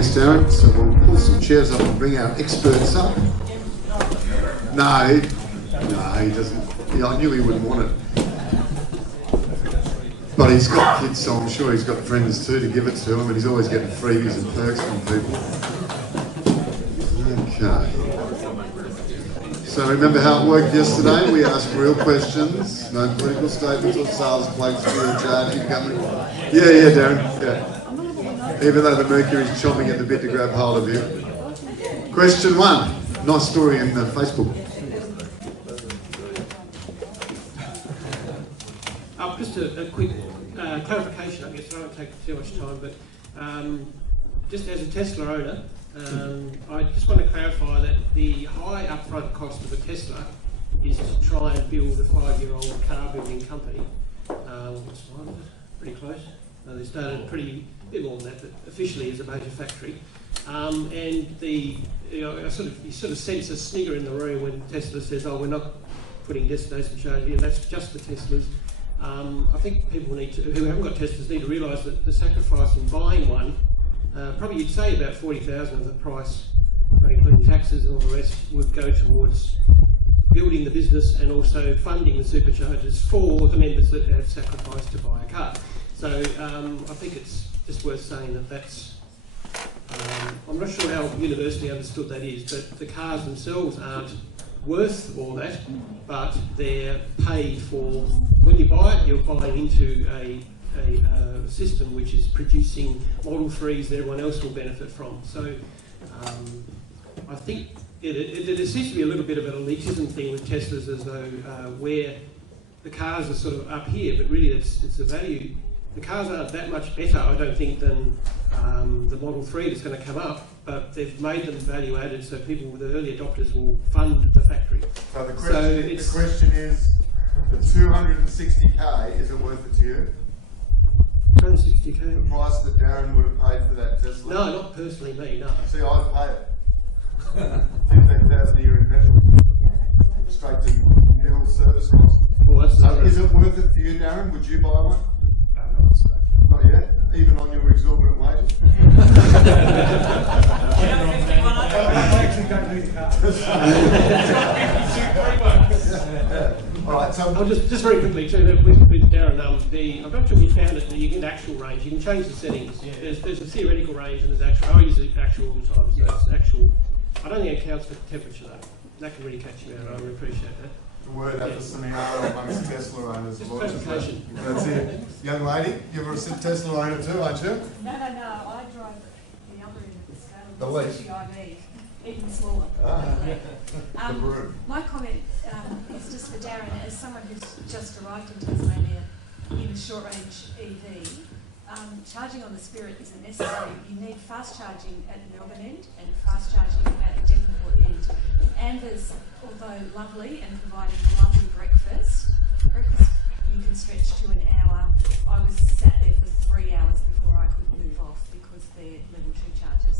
Thanks, Darren. So we'll pull some chairs up and bring our experts up. No, he doesn't. Yeah, I knew he wouldn't want it. But he's got kids, so I'm sure he's got friends too to give it to him, and he's always getting freebies and perks from people. Okay. So remember how it worked yesterday? We asked real questions, no political statements or sales plugs for your charging company. Yeah, Darren. Yeah. Even though the Mercury's chomping at the bit to grab hold of you. Question 1. Nice story in Facebook. Just a quick clarification, I guess. I don't take too much time, but just as a Tesla owner, I just want to clarify that the high upfront cost of a Tesla is to try and build a 5-year-old car building company. What's the line of it? Pretty close. They started a bit more than that, but officially as a major factory. And you sort of sense a snigger in the room when Tesla says, "Oh, we're not putting destination charging in. That's just for Teslas." I think people who haven't got Teslas need to realise that the sacrifice in buying one, probably you'd say about 40,000 of the price, including taxes and all the rest, would go towards building the business and also funding the superchargers for the members that have sacrificed to buy a car. So I think it's just worth saying that's. I'm not sure how universally understood that is, but the cars themselves aren't worth all that, but they're paid for. When you buy it, you're buying into a system which is producing Model 3s that everyone else will benefit from. So I think there seems to be a little bit of an elitism thing with Teslas, as though where the cars are sort of up here, but really it's a value. The cars aren't that much better, I don't think, than the Model 3 that's going to come up, but they've made them value added, so people with the early adopters will fund the factory. So the question is, the 260k, is it worth it to you? 260k? The price that Darren would have paid for that Tesla? No, not personally me, no. See, I'd pay it. 15,000 a year in petrol. Straight to nil service cost. Well, so is it worth it for you, Darren? Would you buy one? Not yet? Even on your exorbitant wages? I actually don't need a car. Alright, so just very quickly too, with Darren, I'm not sure we found it that you get actual range. You can change the settings. There's a theoretical range and there's actual. I use it actual all the time, so it's actual. I don't think it counts for temperature though. That can really catch you out. I really appreciate that. The word at the scenario amongst Tesla owners. Just clarification. That's it. Young lady, you're a Tesla owner too, aren't you? No. I drive the other end of the scale. The leaf. Even smaller. The broom. My comment is just for Darren, as someone who's just arrived in Tasmania in a short-range EV, charging on the Spirit isn't necessary. You need fast charging at the Melbourne end and fast charging at the Devonport end. AEVA's, although lovely and providing a lovely breakfast you can stretch to an hour. I was sat there for 3 hours before I could move off because they're level 2 chargers.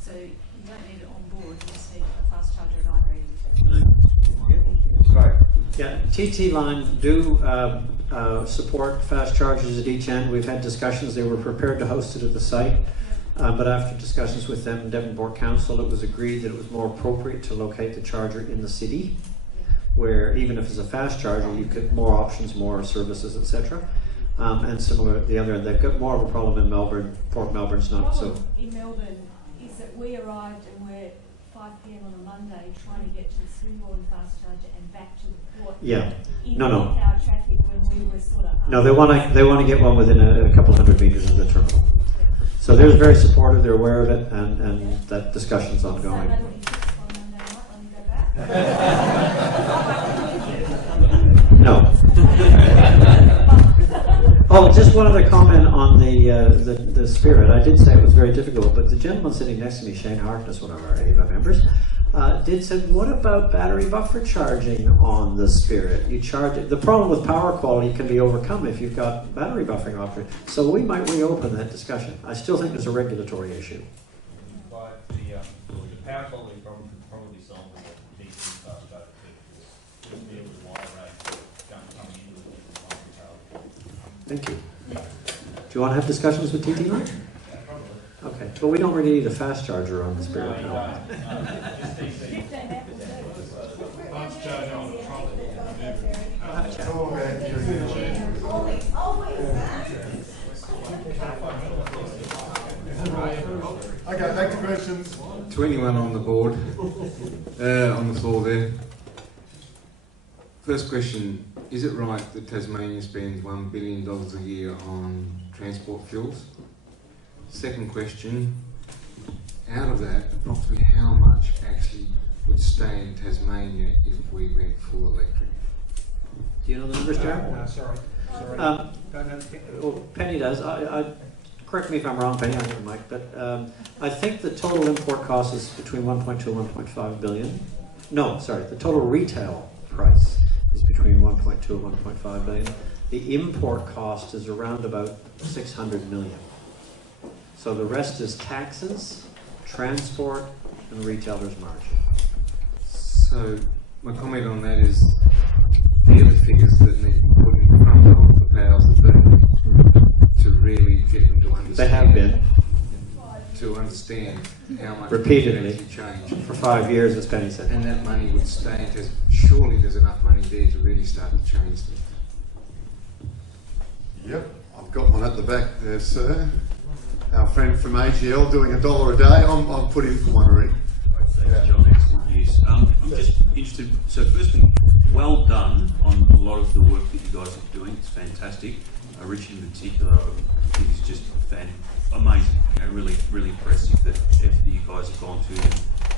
So you don't need it on board, you just need a fast charger at either end. Right. Yeah, TT Line do support fast chargers at each end. We've had discussions. They were prepared to host it at the site, but after discussions with them and Devonport Council, it was agreed that it was more appropriate to locate the charger in the city, where even if it's a fast charger, you get more options, more services, etc. And similar at the other end, they've got more of a problem in Melbourne. Port Melbourne's not so. In Melbourne is that we arrived and we're 5 p.m. on a Monday trying to get to the Swinburne fast charger and back to the port. Yeah. In No. our traffic when we were sort of. No, they want to get one within a couple hundred meters of the terminal. So they're very supportive. They're aware of it, and that discussion's ongoing. So that'll be fixed on Monday night when we go back. No. Oh, just one other comment on the Spirit. I did say it was very difficult, but the gentleman sitting next to me, Shane Harkness, one of our AEVA members, did say, what about battery buffer charging on the Spirit? You charge it. The problem with power quality can be overcome if you've got battery buffering option. So we might reopen that discussion. I still think there's a regulatory issue. But the power quality problem could probably solve with a DC fast charger. Just be able to wire rate coming into the power. Thank you. Do you want to have discussions with TT Line? Okay. But we don't really need a fast charger on the Spirit. Fast charger on the trolley. Okay, back to questions. To anyone on the board, on the floor there. First question, is it right that Tasmania spends $1 billion a year on transport fuels? Second question, out of that, approximately how much actually would stay in Tasmania if we went full electric? Do you know the numbers, Darren? No, sorry. Don't know. Well, Penny does. Correct me if I'm wrong, Penny, I don't Mike, but I think the total import cost is between 1.2 and 1.5 billion. No, sorry, the total retail price is between 1.2 and 1.5 billion. The import cost is around about 600 million. So the rest is taxes, transport, and retailer's margin. So my comment on that is the other figures that need to be put in front of the powers that be to really get them to understand. They have been. To understand how much Repeatedly. would actually change. For 5 years, as Penny said. And that money would stay in Tasmania. Surely there's enough money there to really start to change things. Yep, I've got one at the back there, sir. Our friend from AGL doing $1 a day. I'm put in for one already. Thanks, John. Excellent news. I'm just interested. So, firstly, well done on a lot of the work that you guys are doing. It's fantastic. Richard in particular, I think is just amazing. You know, really, really impressive that effort that you guys have gone to and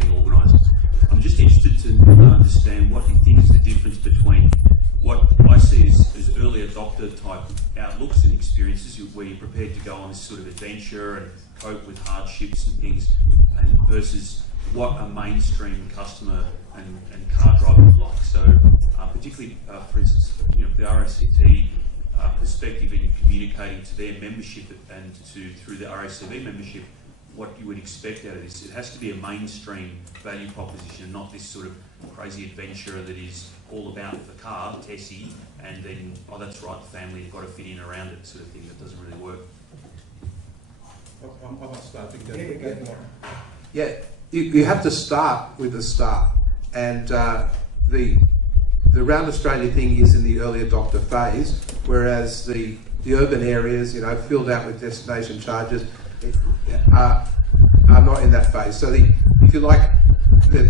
being organised. I'm just interested to understand what you think is the difference between what I see as early adopter type outlooks and experiences where you're prepared to go on this sort of adventure and cope with hardships and things, and versus what a mainstream customer and car driver would like. So particularly, for instance, you know, the RACT perspective in communicating to their membership and through the RACV membership, what you would expect out of this. It has to be a mainstream value proposition, not this sort of crazy adventure that is all about the car, Tessie, and then, oh, that's right, the family have got to fit in around it, sort of thing. That doesn't really work. I must start thinking. Yeah, you have to start with the start, and the Round Australia thing is in the early adopter phase, whereas the urban areas, you know, filled out with destination charges, are not in that phase. So if you like, the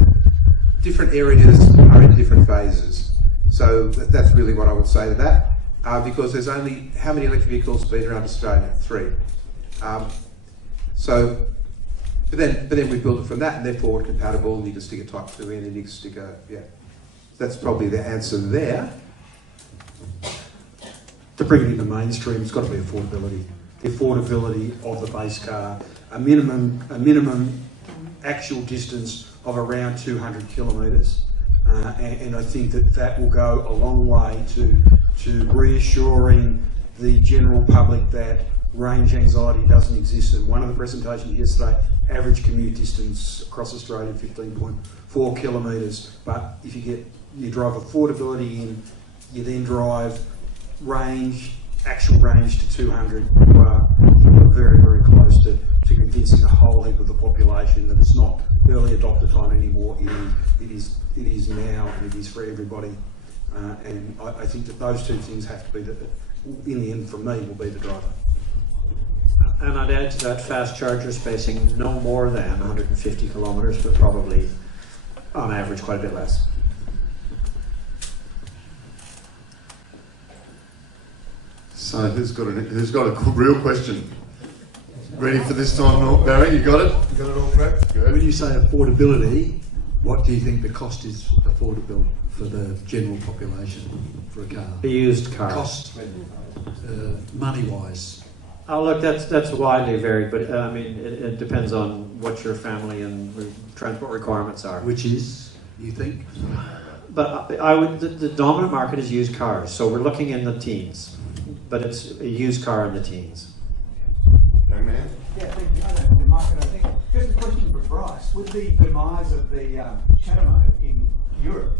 different areas are in different phases. So that's really what I would say to that, because there's only, how many electric vehicles been around Australia? 3. But then we build it from that, and they're forward compatible, and you can stick a Type 2 in, and you can stick a, yeah. That's probably the answer there. To bring it into mainstream, it's got to be affordability. The affordability of the base car, a minimum actual distance of around 200 kilometres, and I think that will go a long way to reassuring the general public that range anxiety doesn't exist. And one of the presentations yesterday, average commute distance across Australia 15.4 kilometres, but if you drive affordability in, you then drive actual range to 200, you are very, very close to convincing a whole heap of the population that it's not early adopter time anymore. It is now, and it is for everybody. And I think that those two things have to be, in the end for me, will be the driver. And I'd add to that fast charger spacing no more than 150 kilometres, but probably on average quite a bit less. So who's got a real question? Ready for this time, Barry? You got it? You got it all correct? Good. When you say affordability, what do you think the cost is affordable for the general population for a car? A used car. Cost, money-wise. Oh, look, that's widely varied, but I mean, it depends on what your family and transport requirements are. Which is, you think? But the dominant market is used cars, so we're looking in the teens, but it's a used car in the teens. Young man? Yeah, thank you. I don't know the market, I think. Just a question for Bryce. With the demise of the Chatamo in Europe,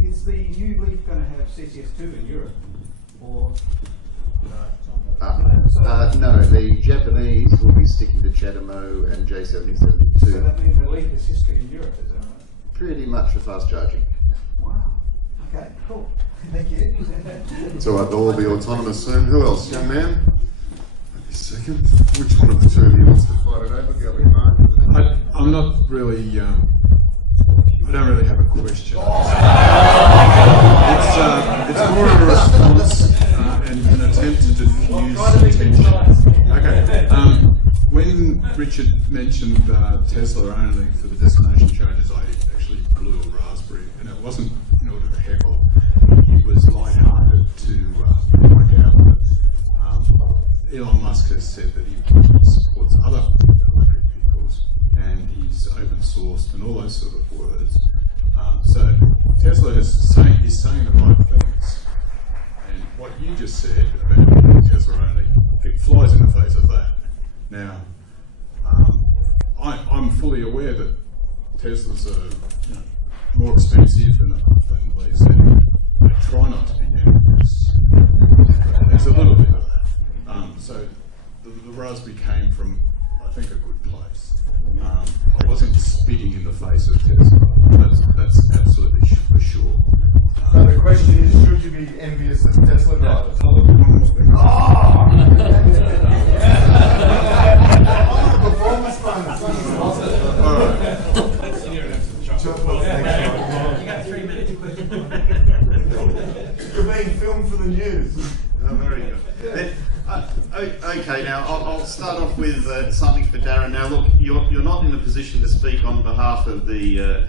is the new Leaf going to have CCS2 in Europe? Or No, the Japanese will be sticking to Chatamo and J7072. So that means they leave this history in Europe, is it? Pretty much for fast charging. Wow. Okay, cool. Thank you. It's all right, they'll all be autonomous soon. Who else, young man? Maybe second. Which one of the two of you wants to fight it over? Go with Mark. I'm not really. I don't really have a question. It's more of a response and an attempt to diffuse tension. Okay. When Richard mentioned Tesla only for the destination charges, I actually blew a raspberry, and it wasn't in order to heckle. It was light-hearted to point out that Elon Musk has said that he supports other electric vehicles, and he's open sourced and all those sort of words. So Tesla is saying the right things, and what you just said about Tesla only, it flies in the face of that. Now, I'm fully aware that Teslas are more expensive than these, and they try not to be dangerous. There's a little bit of that. So the raspberry came from, I think, a good place. I wasn't spitting in the face of Tesla. That's absolutely for sure. So the question is, should you be envious of Tesla drivers? I'll look at one more thing. Performance bonus. All right. You got 3 minutes. You're being filmed for the news. Oh, very good. Okay, now I'll start off with something for Darren. Now, look, you're not in a position to speak on behalf of the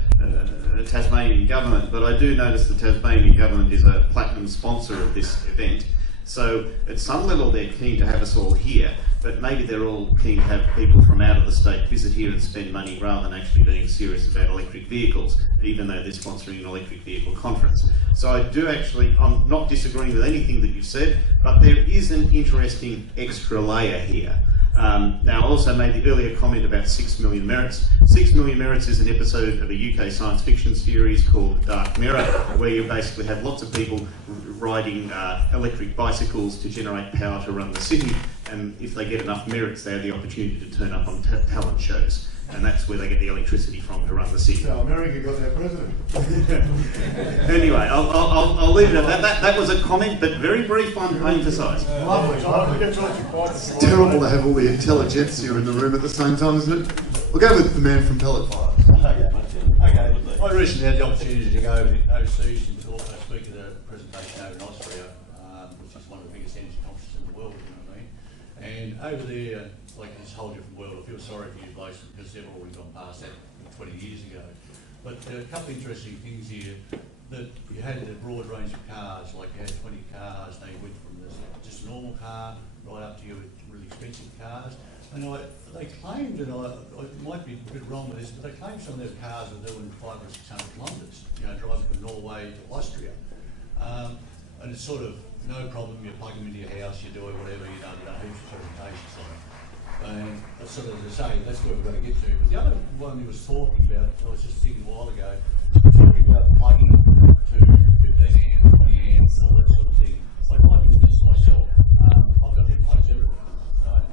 Tasmanian government, but I do notice the Tasmanian government is a platinum sponsor of this event. So at some level they're keen to have us all here, but maybe they're all keen to have people from out of the state visit here and spend money rather than actually being serious about electric vehicles, even though they're sponsoring an electric vehicle conference. So I do actually, I'm not disagreeing with anything that you've said, but there is an interesting extra layer here. Now, I also made the earlier comment about 6 Million Merits. 6 Million Merits is an episode of a UK science fiction series called Dark Mirror, where you basically have lots of people riding electric bicycles to generate power to run the city, and if they get enough merits, they have the opportunity to turn up on talent shows. And that's where they get the electricity from to run the city. So America got their president. Anyway, I'll leave it at that. That was a comment, but very brief on emphasised. Lovely. It's terrible to have all the intelligentsia in the room at the same time, isn't it? We'll go with the man from Pellet Fire. Okay. I recently had the opportunity to go overseas and speak at a presentation over in Austria, which is one of the biggest energy conferences in the world, you know what I mean? And over there, like this whole different world, I feel sorry for you blokes because they've already gone past that 20 years ago. But a couple of interesting things here, that you had a broad range of cars, like you had 20 cars, they went from just a normal car right up to your really expensive cars. And they claimed, and I might be a bit wrong with this, but they claimed some of their cars were doing 500 or 600 kilometres, driving from Norway to Austria. And it's sort of no problem, you plug them into your house, you do it, whatever, you don't heaps of presentations on it. And that's sort of to say, that's where we've got to get to. But the other one he was talking about, I was just thinking a while ago, talking about plugging to 15 amps, 20 amps, and all that sort of thing. Like my business myself, I've got them plugs everywhere, right?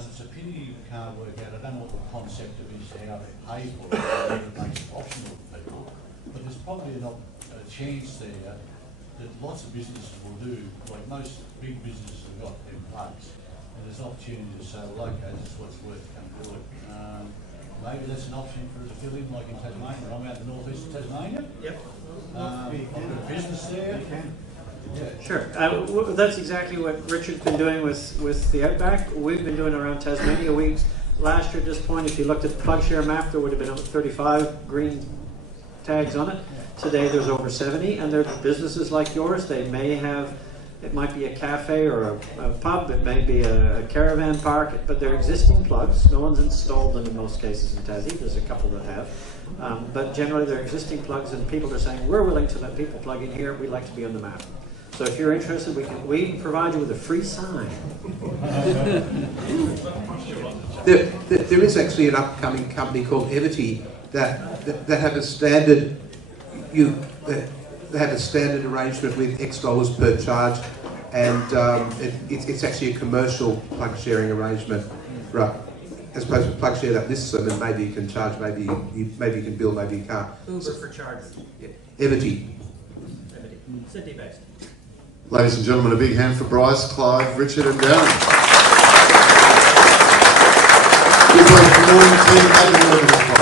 It's a pity you can't work out, I don't know what the concept of is, how they pay for it, or it makes it optional for people. But there's probably a chance there that lots of businesses will do, like most big businesses have got them plugs. And there's an opportunity to say, well, okay, this is what's worth to come do it. Maybe that's an option for us to fill in, like in Tasmania. I'm out in the northeast of Tasmania. Yep. I've got a business there. Yeah. Sure. That's exactly what Richard's been doing with the Outback. We've been doing around Tasmania. Last year at this point, if you looked at the plug share map, there would have been 35 green tags on it. Today there's over 70, and they're businesses like yours. They may have, it might be a cafe or a pub, it may be a caravan park, but they're existing plugs. No one's installed them in most cases in Tassie. There's a couple that have. But generally they're existing plugs, and people are saying, we're willing to let people plug in here. We'd like to be on the map. So if you're interested, we can provide you with a free sign. There is actually an upcoming company called AEVA that have a standard. They have a standard arrangement with X dollars per charge, and it's actually a commercial plug sharing arrangement, right? As opposed to plug share that lists them, and maybe you can charge, maybe you can bill, maybe you can't. Uber for chargers. Yeah. Everty. City-based. Ladies and gentlemen, a big hand for Bryce, Clive, Richard and Darren. Good work. Good morning, team.